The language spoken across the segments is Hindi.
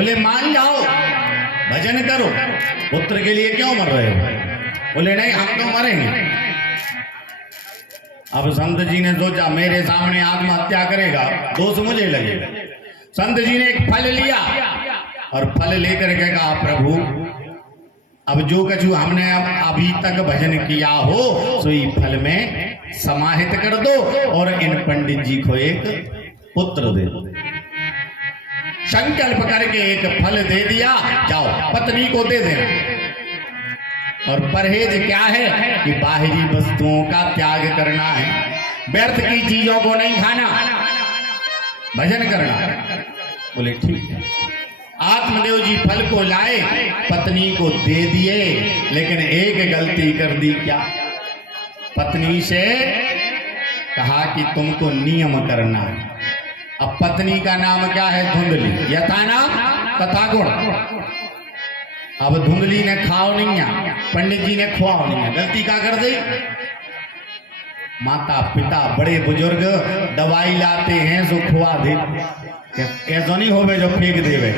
बोले मान जाओ, भजन करो, पुत्र के लिए क्यों मर रहे हो? बोले नहीं, हम तो मरेंगे। अब संत जी ने सोचा मेरे सामने आत्महत्या करेगा, दोष मुझे लगेगा। संत जी ने एक फल लिया और फल लेकर के कहा प्रभु अब जो कछु हमने अब अभी तक भजन किया हो सो ये फल में समाहित कर दो और इन पंडित जी को एक पुत्र दे दो। संकल्प करके एक फल दे दिया, जाओ पत्नी को दे देना। और परहेज क्या है कि बाहरी वस्तुओं का त्याग करना है, व्यर्थ की चीजों को नहीं खाना, भजन करना। बोले ठीक है। आत्मदेव जी फल को लाए, पत्नी को दे दिए, लेकिन एक गलती कर दी। क्या? पत्नी से कहा कि तुमको नियम करना है। अब पत्नी का नाम क्या है? धुंधली। यथा नाम तथा गुण। अब धुंधली ने खाओ नहीं है, पंडित जी ने खुआओ नहीं है, गलती क्या कर दी? माता पिता बड़े बुजुर्ग दवाई लाते हैं सो खुआ दे, ऐसा नहीं होवे जो फेंक देवे।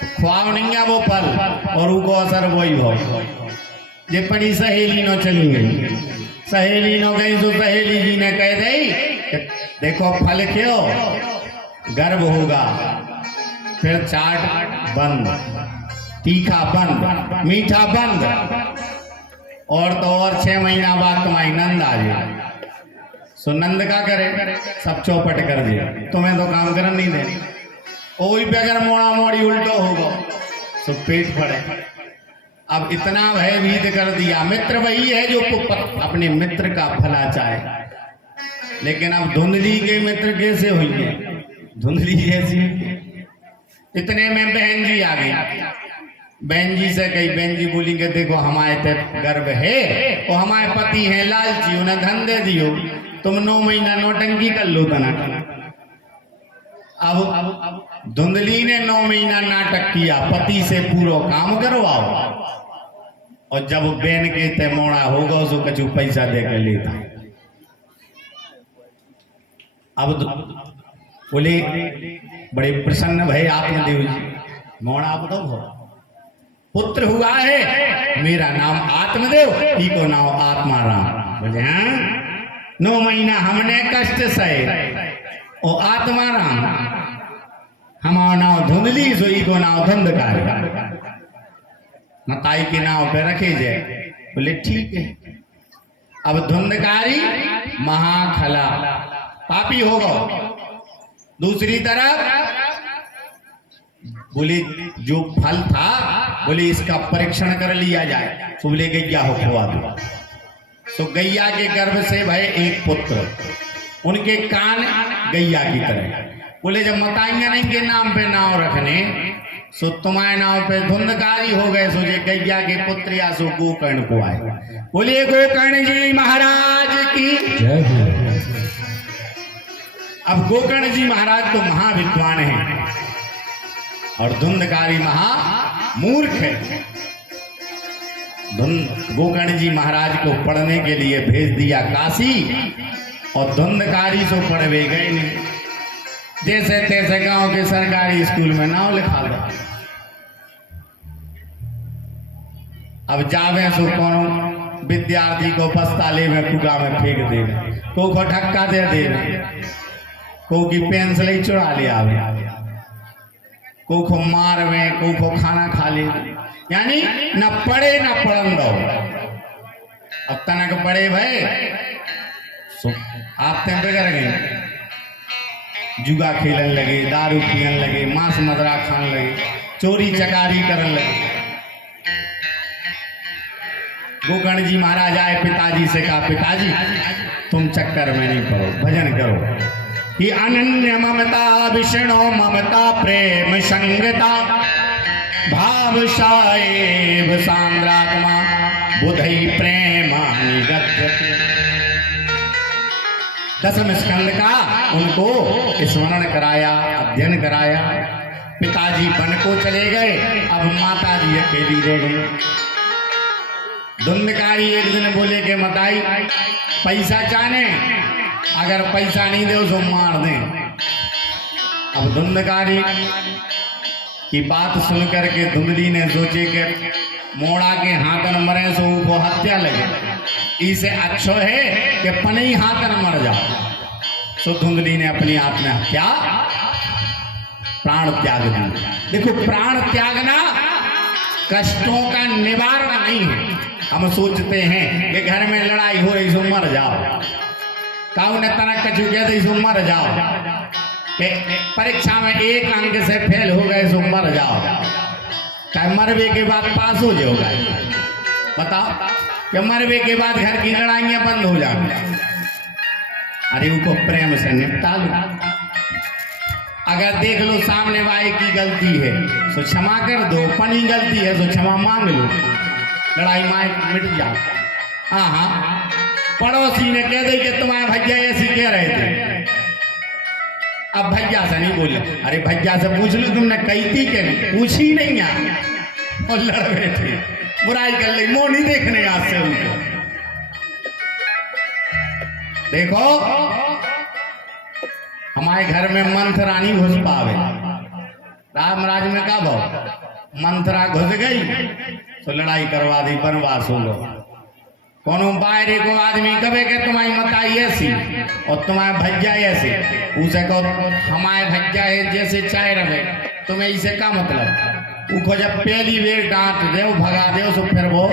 तो खुआओ नहीं है वो फल और उनको असर वही हो। जे पनी सहेली नो चली गई, सहेली नो गई तो सहेली जी ने कह दी देखो फल क्यों, गर्व होगा, फिर चाट बंद, तीखा बंद, मीठा बंद, और तो और 6 महीना बाद तुम्हारी नंद आ जाए। सो नंद का करे, सब चौपट कर दिया, तुम्हें तो काम कर नहीं दे। ओई पे अगर मोड़ा मोड़ी उल्टो होगा तो पेट फड़े। अब इतना भयभीत कर दिया। मित्र वही है जो अपने मित्र का भला चाहे, लेकिन अब धुंधली के मित्र कैसे होंगे? धुंधली जैसी। इतने में बहन जी आ गई। बहन जी से कही, बहन जी बोली कि देखो हमारे ते गर्व है और हमारे पति हैं लालची, उन्हें धन दे दियो, तुम 9 महीना नौटंकी कर लो तना। अब धुंधली ने 9 महीना नाटक किया, पति से पूरा काम करवाओ, और जब बहन के ते मोड़ा होगा उसको कछु पैसा देकर लेता। अब बोले बड़े प्रसन्न भय आत्मदेव जी, मोड़ा बताओ पुत्र हुआ है, मेरा नाम आत्मदेव, ही को नाम आत्माराम। बोले हाँ, 9 महीना हमने कष्ट सहे और आत्माराम, हमारा नाम धुंधली सो को नाम धंधकार, मताई के नाम पे रखे जाए। बोले ठीक है। अब धुंधकारी महाखला पापी होगा। दूसरी तरफ बोले जो फल था, बोले इसका परीक्षण कर लिया जाए। तो बोले गैया हो खुआ दो। तो गैया के गर्भ से भय एक पुत्र, उनके कान गैया की तरह। बोले जब मताइया नहीं के नाम पे नाव रखने, सो तुम्हारे नाव पे धुंधकारी हो गए, सोचे गैया के पुत्र या सो गोकर्ण को आए। बोलिए गोकर्ण जी महाराज की जय। अब गोकर्ण जी महाराज तो महाविद्वान हैं और धुंधकारी महामूर्ख है। गोकर्ण जी महाराज को पढ़ने के लिए भेज दिया काशी, और धुंधकारी सो पढ़वे गए नहीं, जैसे तैसे गांव के सरकारी स्कूल में नाम लिखा दो। अब जावे सो कौन विद्यार्थी को बस्ताले में कुड़ा में फेंक देवे, को ठक्का दे देवे, को की पेंसिल ही चुरा ले आवे, को मार में, को खाना खा ले, यानी न पढ़े न पढ़न दो। अब तनक पढ़े भाई आप ते बिगड़ गए, जुआ खेलन लगे, दारू पियन लगे, मांस मदरा खान लगे, चोरी चकारी करन लगे। गोकर्ण जी महाराज आए, पिताजी से कहा पिताजी तुम चक्कर में नहीं पड़ो, भजन करो। कि अनन्य ममता विष्णु ममता प्रेम संगता, भावशाएव सांद्रात्मा बुधई प्रेमानि गद्यते। 10वें स्कंद का उनको स्मरण कराया, अध्ययन कराया। पिताजी वन को चले गए, अब माता जी अकेली रह गई। धुंधकारी एक दिन बोले कि मताई पैसा चाहने, अगर पैसा नहीं दो तो मार दें। अब धुंधकारी की बात सुनकर के धुंधली ने सोचे कि मोड़ा के हाथन मरे सो वो हत्या लगे, इसे अच्छो है कि पनई हाथन मर जाओ। सो धुंधली ने अपनी आत्महत्या प्राण त्याग दी। देखो, प्राण त्यागना कष्टों का निवारण नहीं है। हम सोचते हैं कि घर में लड़ाई हो रही सो मर जाओ, काऊ ने तनक कछु कहते सो मर जाओ, कि परीक्षा में एक अंक से फेल हो गए सो मर जाओ, चाहे मरवे के बाद पास हो जाओगे। बताओ कि मरवे के बाद घर की लड़ाइयां बंद हो जाएंगी। अरे उनको प्रेम से निपटा लो। अगर देख लो सामने वाले की गलती है तो क्षमा कर दो, पनी गलती है तो क्षमा मांग लो, लड़ाई मार मिट जाओ। हाँ, पड़ोसी ने कह दी कि तुम्हारे भैया ऐसी कह रहे थे, अब भैया से नहीं बोले। अरे भैया से पूछ लो, तुमने कही थी कि नहीं? पूछी नहीं यार, और लड़ बैठे, बुराई कर ली, मुंह नहीं देखने आज से उनको। देखो, हमारे घर में मंथरानी घुस पावे, रामराज में का भाव मंथरा घुस गई तो लड़ाई करवा दी, बनवास हो लो। कोनो बाहरी को आदमी कहे कि तुम्हारी मताई ऐसी और तुम्हारे भज्जा ऐसे, उसे कहो हमारे भज्जा है जैसे चाय रहे, तुम्हें इसे क्या मतलब? उनको जब पहली बेर डांट दे भगा दे तो फिर वो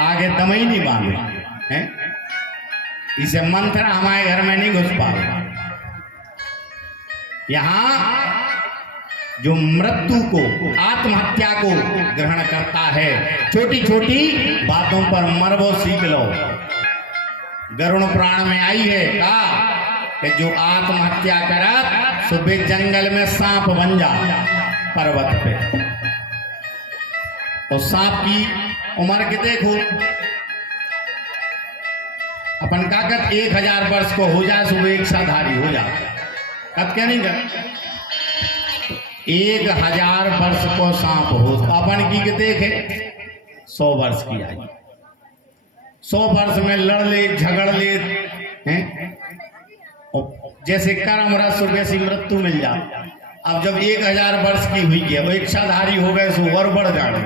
आगे दम ही नहीं बांधे हैं। इसे मंत्र हमारे घर में नहीं घुस पाए। यहां जो मृत्यु को, आत्महत्या को ग्रहण करता है, छोटी छोटी बातों पर मरबो सीख लो। गरुड़ पुराण में आई है कहा कि जो आत्महत्या करा सुबह जंगल में सांप बन जा पर्वत पे। और सांप की उम्र के देखो, अपन काकत 1000 वर्ष को हो जाए सुबह एक साधारी हो जाए, कत क्या नहीं कर 1000 वर्ष को सांप हो तो अपन की देखे 100 वर्ष की आई। 100 वर्ष में लड़ ले झगड़ ले हैं, जैसे कर्म रस वैसी मृत्यु मिल जाए। अब जब 1000 वर्ष की हुई है वो एक साधारी हो गए सो और बढ़ जाएगा,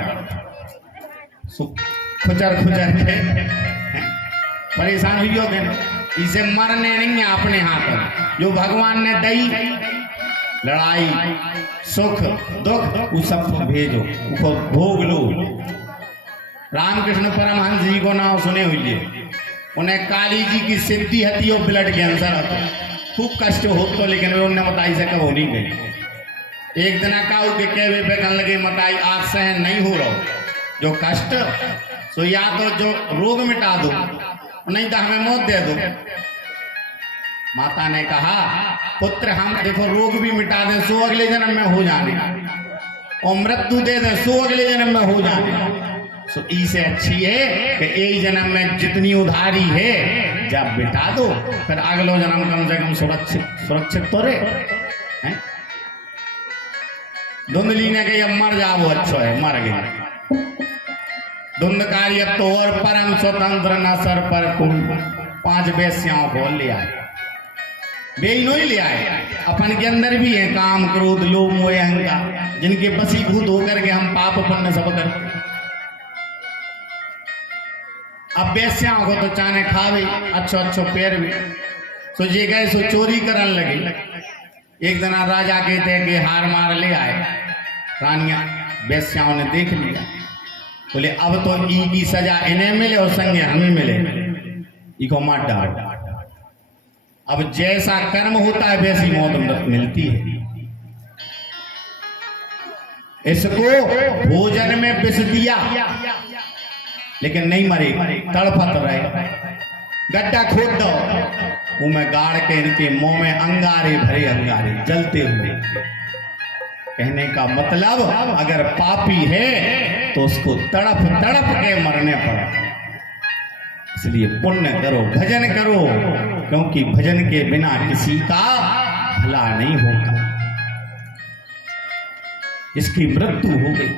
खुचर खुचर के परेशान हुई हो गए। इसे मरने नहीं है अपने हाथ, जो भगवान ने दई लड़ाई सुख दुख उस सब को भेजो, उसको भोग लो। रामकृष्ण परमहंस जी को नाम सुने हुई है, उन्हें काली जी की सिद्धि हती और ब्लड कैंसर हतो, खूब कष्ट हो तो, लेकिन वे उन्हें बताई से कब नहीं गई। एक दिन काऊ के कहवे पे कहने लगे मताई आज सहन नहीं हो रहा जो कष्ट, तो या तो जो रोग मिटा दो नहीं तो हमें मौत दे दो। माता ने कहा पुत्र हम देखो रोग भी मिटा दे सो अगले जन्म में हो जाने, और मृत्यु दे दे सो अगले जन्म में हो जाने। सो इसे अच्छी है कि एक जन्म में जितनी उधारी है जब बिता दो, फिर अगलो जन्म कम से कम सुरक्षित तो रहे। धुंधली ने कही अब मर जाओ, अच्छा है मर गए। धुंधकारी अब तो और परम स्वतंत्र न सर पर कोई, 5 वेश्याओं को ले आए, बेईनो ही ले आए। अपन के अंदर भी है काम क्रोध लोभ मोह अहंकार, जिनके बसीभूत होकर के हम पाप पुण्य सब करते। अब वेश्याओं को तो चाने खावे अच्छो अच्छो पैर भी, सो ये गए सो चोरी करन लगे। एक दिन राजा कहते कि हार मार ले आए, रानियां वेश्याओं ने देख लिया, बोले अब तो ई की सजा इन्हें मिले और संगे हमें मिले, इको मार डाल। अब जैसा कर्म होता है वैसी मौत मिलती है। इसको भोजन में विष दिया लेकिन नहीं मरे, तड़पत रहे। गड्ढा खोद दो, उनमें गाड़ के इनके मुंह में अंगारे भरे, अंगारे जलते हुए। कहने का मतलब अगर पापी है तो उसको तड़प तड़प के मरने पड़ा। इसलिए पुण्य करो, भजन करो, क्योंकि भजन के बिना किसी का भला नहीं होता। इसकी मृत्यु हो गई।